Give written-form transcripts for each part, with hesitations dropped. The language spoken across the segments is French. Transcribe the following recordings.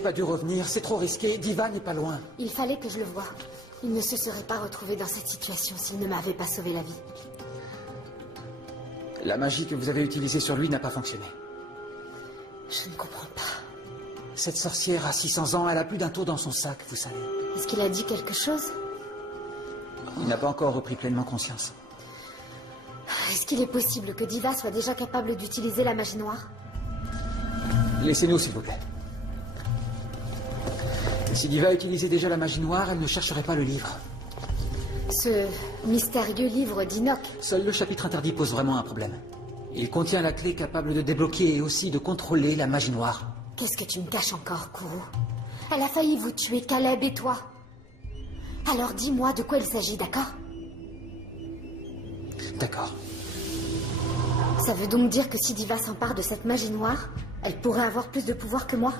n'auriez pas dû revenir, c'est trop risqué, Diva n'est pas loin. Il fallait que je le voie. Il ne se serait pas retrouvé dans cette situation s'il ne m'avait pas sauvé la vie. La magie que vous avez utilisée sur lui n'a pas fonctionné. Je ne comprends pas. Cette sorcière a 600 ans, elle a plus d'un tour dans son sac, vous savez. Est-ce qu'il a dit quelque chose? Il n'a pas encore repris pleinement conscience. Est-ce qu'il est possible que Diva soit déjà capable d'utiliser la magie noire? Laissez-nous, s'il vous plaît. Si Diva utilisait déjà la magie noire, elle ne chercherait pas le livre. Ce mystérieux livre d'Inoc. Seul le chapitre interdit pose vraiment un problème. Il contient la clé capable de débloquer et aussi de contrôler la magie noire. Qu'est-ce que tu me caches encore, Kourou? Elle a failli vous tuer, Caleb et toi. Alors dis-moi de quoi il s'agit, d'accord? D'accord. Ça veut donc dire que si Diva s'empare de cette magie noire, elle pourrait avoir plus de pouvoir que moi?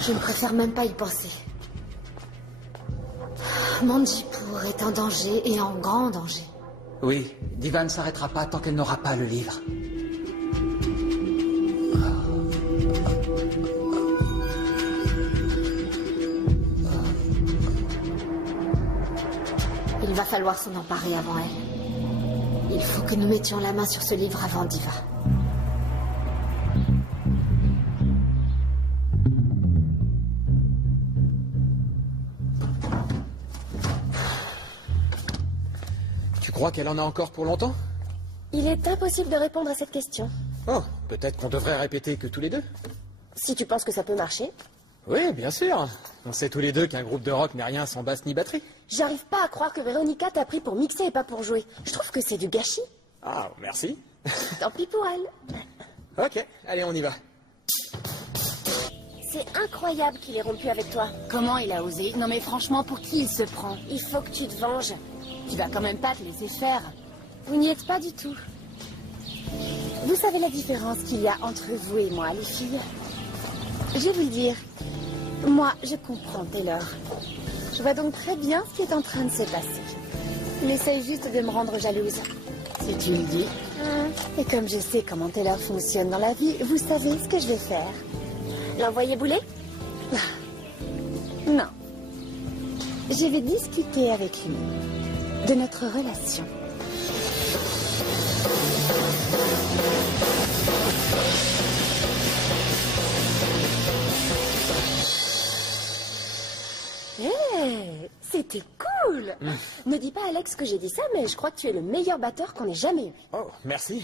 Je ne préfère même pas y penser. Mandipour est en danger et en grand danger. Oui, Diva ne s'arrêtera pas tant qu'elle n'aura pas le livre. Il va falloir s'en emparer avant elle. Il faut que nous mettions la main sur ce livre avant Diva. Tu crois qu'elle en a encore pour longtemps? Il est impossible de répondre à cette question. Oh, peut-être qu'on devrait répéter que tous les deux. Si tu penses que ça peut marcher. Oui, bien sûr. On sait tous les deux qu'un groupe de rock n'est rien sans basse ni batterie. J'arrive pas à croire que Véronica t'a pris pour mixer et pas pour jouer. Je trouve que c'est du gâchis. Ah, merci. Tant pis pour elle. Ok, allez, on y va. C'est incroyable qu'il ait rompu avec toi. Comment il a osé? Non mais franchement, pour qui il se prend? Il faut que tu te venges. Tu vas quand même pas te laisser faire. Vous n'y êtes pas du tout. Vous savez la différence qu'il y a entre vous et moi, les filles? Je vais vous le dire. Moi, je comprends Taylor. Je vois donc très bien ce qui est en train de se passer. Il essaye juste de me rendre jalouse. Si tu le dis. Et comme je sais comment Taylor fonctionne dans la vie, vous savez ce que je vais faire. L'envoyer bouler? Non. Je vais discuter avec lui de notre relation. Hey, c'était cool. Ne dis pas à Alex que j'ai dit ça, mais je crois que tu es le meilleur batteur qu'on ait jamais eu. Oh, merci.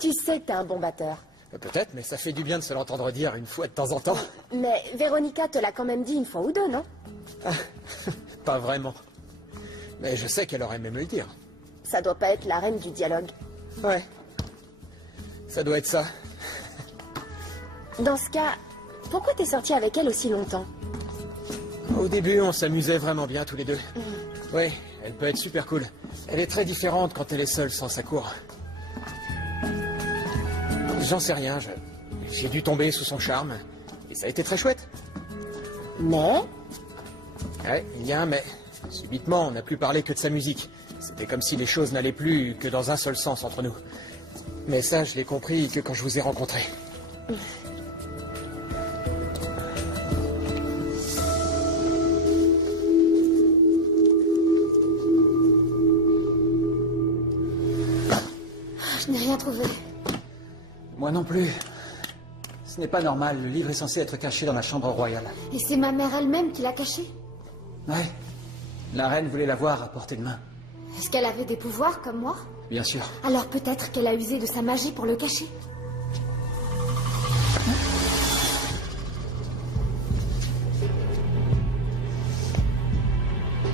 Tu sais que t'es un bon batteur. Peut-être, mais ça fait du bien de se l'entendre dire une fois de temps en temps. Mais Véronica te l'a quand même dit une fois ou deux, non? Pas vraiment. Mais je sais qu'elle aurait aimé me le dire. Ça doit pas être la reine du dialogue. Ouais. Ça doit être ça. Dans ce cas, pourquoi t'es sorti avec elle aussi longtemps? Au début, on s'amusait vraiment bien tous les deux. Oui, elle peut être super cool. Elle est très différente quand elle est seule sans sa cour. J'en sais rien, j'ai dû tomber sous son charme. Et ça a été très chouette. Mais? Ouais, il y a un mais. Subitement, on n'a plus parlé que de sa musique. C'était comme si les choses n'allaient plus que dans un seul sens entre nous. Mais ça, je l'ai compris que quand je vous ai rencontrés. Je n'ai rien trouvé. Moi non plus. Ce n'est pas normal, le livre est censé être caché dans la chambre royale. Et c'est ma mère elle-même qui l'a caché? Ouais. La reine voulait l'avoir à portée de main. Est-ce qu'elle avait des pouvoirs comme moi? Bien sûr. Alors peut-être qu'elle a usé de sa magie pour le cacher.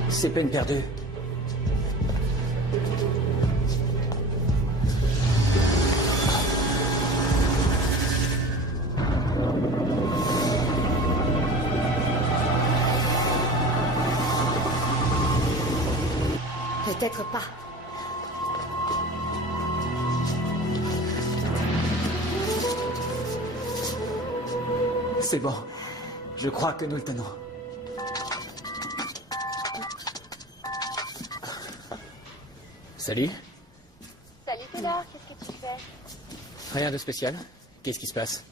C'est peine perdue. Peut-être pas. C'est bon. Je crois que nous le tenons. Salut. Salut Taylor, qu'est-ce que tu fais? Rien de spécial. Qu'est-ce qui se passe?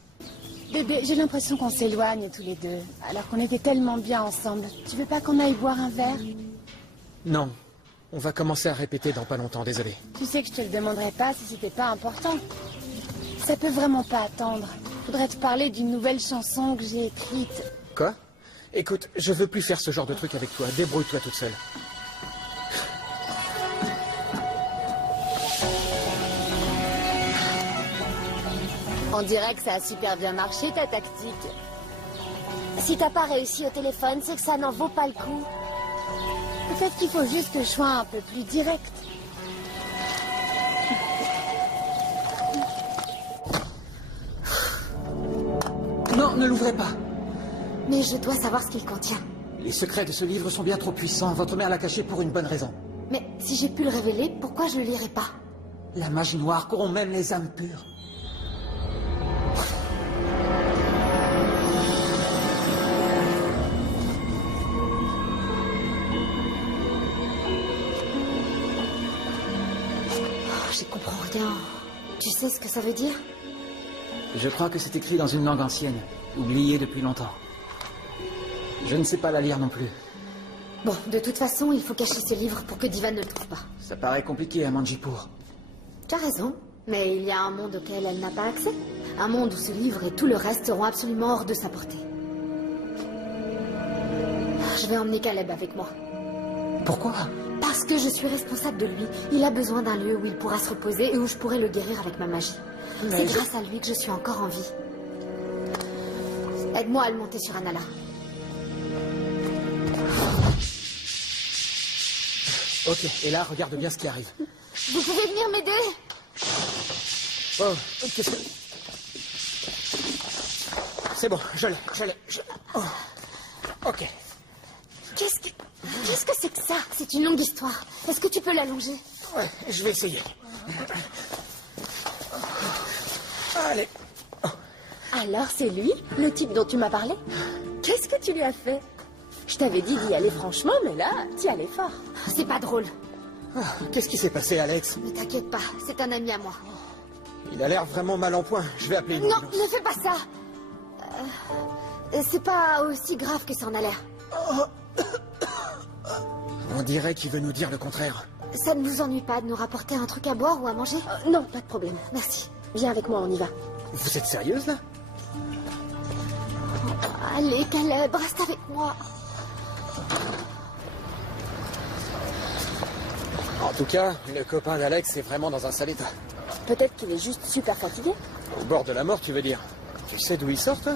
Bébé, j'ai l'impression qu'on s'éloigne tous les deux, alors qu'on était tellement bien ensemble. Tu veux pas qu'on aille boire un verre? Non. On va commencer à répéter dans pas longtemps, désolé. Tu sais que je te le demanderais pas si c'était pas important. Ça peut vraiment pas attendre. Faudrait te parler d'une nouvelle chanson que j'ai écrite. Quoi? Écoute, je veux plus faire ce genre de truc avec toi. Débrouille-toi toute seule. On dirait que ça a super bien marché, ta tactique. Si t'as pas réussi au téléphone, c'est que ça n'en vaut pas le coup. Peut-être qu'il faut juste que je sois un peu plus direct. Non, ne l'ouvrez pas. Mais je dois savoir ce qu'il contient. Les secrets de ce livre sont bien trop puissants. Votre mère l'a caché pour une bonne raison. Mais si j'ai pu le révéler, pourquoi je le lirai pas? La magie noire corrompt même les âmes pures. J'y comprends rien. Tu sais ce que ça veut dire? Je crois que c'est écrit dans une langue ancienne, oubliée depuis longtemps. Je ne sais pas la lire non plus. Bon, de toute façon, il faut cacher ce livre pour que Divan ne le trouve pas. Ça paraît compliqué à Manjipur. Tu as raison, mais il y a un monde auquel elle n'a pas accès. Un monde où ce livre et tout le reste seront absolument hors de sa portée. Je vais emmener Caleb avec moi. Pourquoi? Parce que je suis responsable de lui. Il a besoin d'un lieu où il pourra se reposer et où je pourrai le guérir avec ma magie. C'est grâce à lui que je suis encore en vie. Aide-moi à le monter sur Anala. Ok, et là, regarde bien ce qui arrive. Vous pouvez venir m'aider? Oh, qu'est-ce que... C'est bon, je l'ai. Oh. Ok. Qu'est-ce que c'est que ça? C'est une longue histoire. Est-ce que tu peux l'allonger? Ouais, je vais essayer. Allez. Alors c'est lui, le type dont tu m'as parlé? Qu'est-ce que tu lui as fait? Je t'avais dit d'y aller franchement, mais là, tu y allais fort. C'est pas drôle. Ah, qu'est-ce qui s'est passé, Alex? Ne t'inquiète pas, c'est un ami à moi. Il a l'air vraiment mal en point. Je vais appeler une Non, ambulance. ne fais pas ça. C'est pas aussi grave que ça en a l'air. On dirait qu'il veut nous dire le contraire. Ça ne vous ennuie pas de nous rapporter un truc à boire ou à manger? Non, pas de problème. Merci. Viens avec moi, on y va. Vous êtes sérieuse, là? Allez, Caleb, reste avec moi. En tout cas, le copain d'Alex est vraiment dans un sale état. Peut-être qu'il est juste super fatigué. Au bord de la mort, tu veux dire? Tu sais d'où il sort, toi?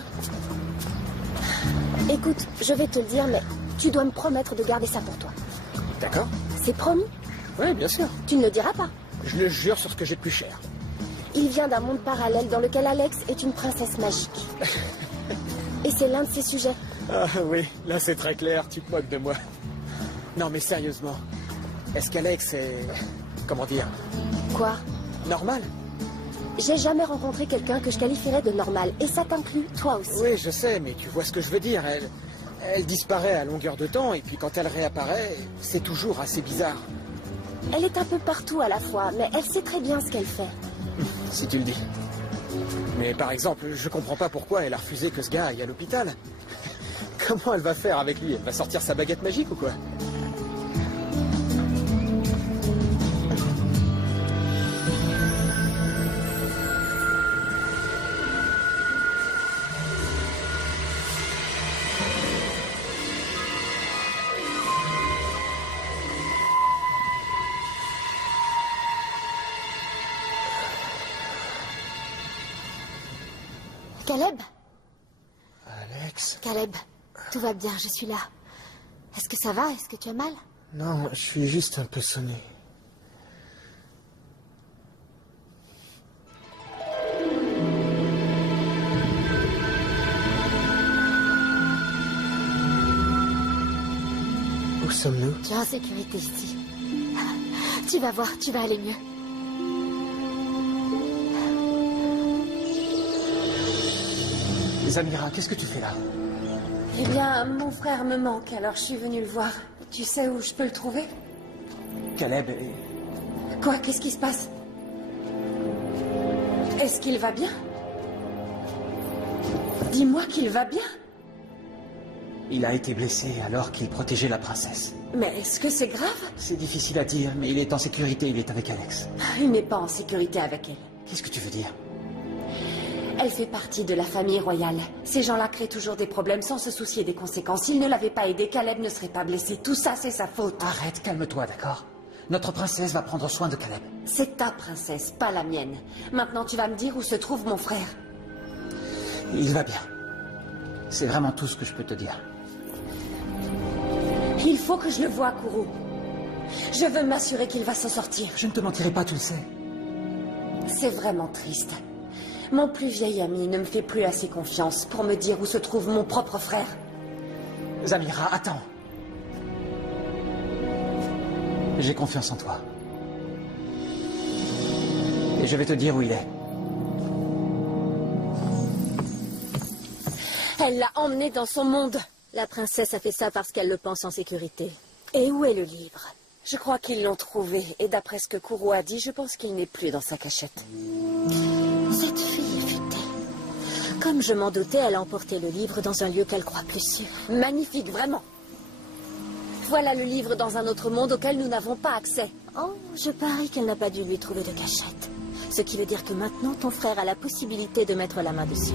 Écoute, je vais te le dire, mais tu dois me promettre de garder ça pour toi. D'accord. C'est promis? Oui, bien sûr. Tu ne le diras pas. Je le jure sur ce que j'ai de plus cher. Il vient d'un monde parallèle dans lequel Alex est une princesse magique. Et c'est l'un de ses sujets. Ah oui, là c'est très clair, tu te moques de moi. Non mais sérieusement, est-ce qu'Alex est... comment dire? Quoi? Normal? J'ai jamais rencontré quelqu'un que je qualifierais de normal. Et ça t'inclut, toi aussi. Oui, je sais, mais tu vois ce que je veux dire. Elle disparaît à longueur de temps, et puis quand elle réapparaît, c'est toujours assez bizarre. Elle est un peu partout à la fois, mais elle sait très bien ce qu'elle fait. Si tu le dis. Mais par exemple, je comprends pas pourquoi elle a refusé que ce gars aille à l'hôpital. Comment elle va faire avec lui? Elle va sortir sa baguette magique ou quoi? Caleb? Alex? Caleb, tout va bien, je suis là. Est-ce que ça va? Est-ce que tu as mal? Non, je suis juste un peu sonné. Où sommes-nous? Tu es en sécurité ici. Tu vas voir, tu vas aller mieux. Zamira, qu'est-ce que tu fais là? Eh bien, mon frère me manque, alors je suis venue le voir. Tu sais où je peux le trouver? Caleb est... Quoi? Qu'est-ce qui se passe? Est-ce qu'il va bien? Dis-moi qu'il va bien. Il a été blessé alors qu'il protégeait la princesse. Mais est-ce que c'est grave? C'est difficile à dire, mais il est en sécurité, il est avec Alex. Il n'est pas en sécurité avec elle. Qu'est-ce que tu veux dire? Elle fait partie de la famille royale. Ces gens-là créent toujours des problèmes sans se soucier des conséquences. S'ils ne l'avaient pas aidé, Caleb ne serait pas blessé. Tout ça, c'est sa faute. Arrête, calme-toi, d'accord? Notre princesse va prendre soin de Caleb. C'est ta princesse, pas la mienne. Maintenant, tu vas me dire où se trouve mon frère. Il va bien. C'est vraiment tout ce que je peux te dire. Il faut que je le voie, Kourou. Je veux m'assurer qu'il va s'en sortir. Je ne te mentirai pas, tu le sais. C'est vraiment triste. Mon plus vieil ami ne me fait plus assez confiance pour me dire où se trouve mon propre frère. Zamira, attends. J'ai confiance en toi. Et je vais te dire où il est. Elle l'a emmené dans son monde. La princesse a fait ça parce qu'elle le pense en sécurité. Et où est le livre? Je crois qu'ils l'ont trouvé. Et d'après ce que Kourou a dit, je pense qu'il n'est plus dans sa cachette. Cette fille est futée. Comme je m'en doutais, elle a emporté le livre dans un lieu qu'elle croit plus sûr. Magnifique, vraiment. Voilà le livre dans un autre monde auquel nous n'avons pas accès. Oh, je parie qu'elle n'a pas dû lui trouver de cachette. Ce qui veut dire que maintenant, ton frère a la possibilité de mettre la main dessus.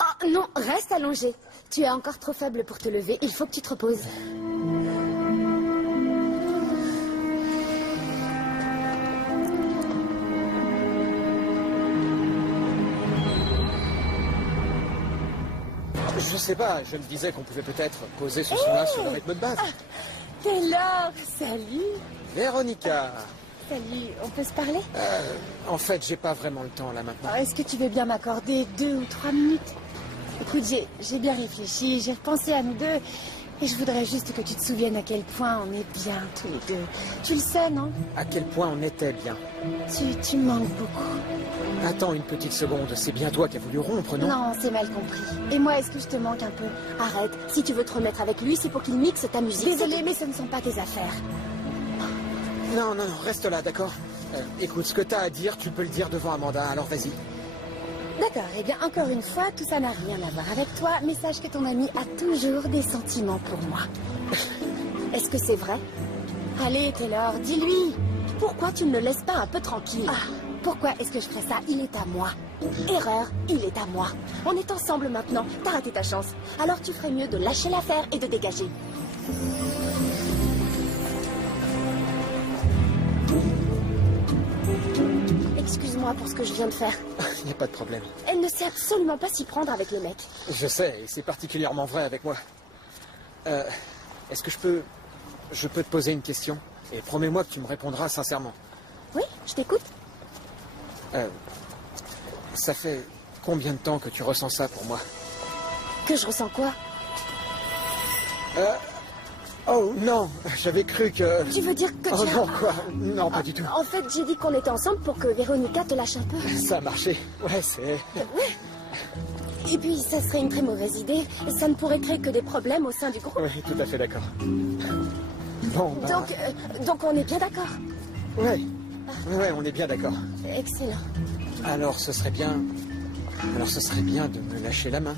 Oh non, reste allongé. Tu es encore trop faible pour te lever. Il faut que tu te reposes. Je sais pas, je me disais qu'on pouvait peut-être poser ce son-là sur le rythme de base. Taylor, salut. Véronica, Salut, on peut se parler? en fait, j'ai pas vraiment le temps là maintenant. Est-ce que tu veux bien m'accorder 2 ou 3 minutes? Écoute, j'ai bien réfléchi, j'ai repensé à nous deux. Et je voudrais juste que tu te souviennes à quel point on est bien tous les deux. Tu le sais, non? À quel point on était bien. Tu me manques beaucoup. Attends une petite seconde, c'est bien toi qui as voulu rompre, non? Non, c'est mal compris. Et moi, est-ce que je te manque un peu? Arrête, si tu veux te remettre avec lui, c'est pour qu'il mixe ta musique. Désolée, mais ce ne sont pas tes affaires. Non, reste là, d'accord? Écoute, ce que t'as à dire, tu peux le dire devant Amanda, alors vas-y. D'accord, eh bien, encore une fois, tout ça n'a rien à voir avec toi, mais sache que ton ami a toujours des sentiments pour moi. Est-ce que c'est vrai? Allez, Taylor, dis-lui. Pourquoi tu ne le laisses pas un peu tranquille? Pourquoi est-ce que je ferais ça? Il est à moi. Erreur, il est à moi. On est ensemble maintenant. T'as raté ta chance. Alors tu ferais mieux de lâcher l'affaire et de dégager. Excuse-moi pour ce que je viens de faire. Il n'y a pas de problème. Elle ne sait absolument pas s'y prendre avec le mec. Je sais, et c'est particulièrement vrai avec moi. Est-ce que je peux te poser une question? Et promets-moi que tu me répondras sincèrement. Oui, je t'écoute. Ça fait combien de temps que tu ressens ça pour moi? Que je ressens quoi? Oh non, j'avais cru que... Tu veux dire que Oh tu as... non, quoi? Non, pas du tout. En fait, j'ai dit qu'on était ensemble pour que Véronica te lâche un peu. Ça a marché. Ouais, c'est... Et puis, ça serait une très mauvaise idée. Ça ne pourrait créer que des problèmes au sein du groupe. Oui, tout à fait d'accord. Bon, bah... Donc on est bien d'accord. Ouais, on est bien d'accord. Excellent. Alors, ce serait bien de me lâcher la main.